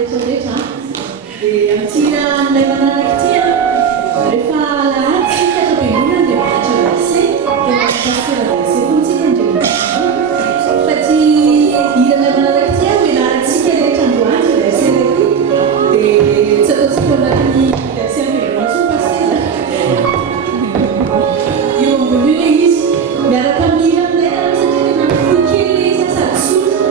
rehetrarehetra dia amitsina amin'ilay manaraka ty rehefa lahatsika tapembonana dia manatra verset dia manapastera verset fontsika andreo fa ty iran'ilay manaraka ty hoenarantsika rehetra androany verset reky dia tsy ataontsika anatin'ny verset amperoantso pastera eo ambony io izy miaraka mila aminay satria nafikely sasady sotra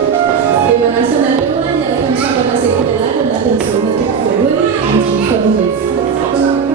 dia manasa anareo miaraka misambana sekolalary anatin'izao natoko voalohany andiny faharoa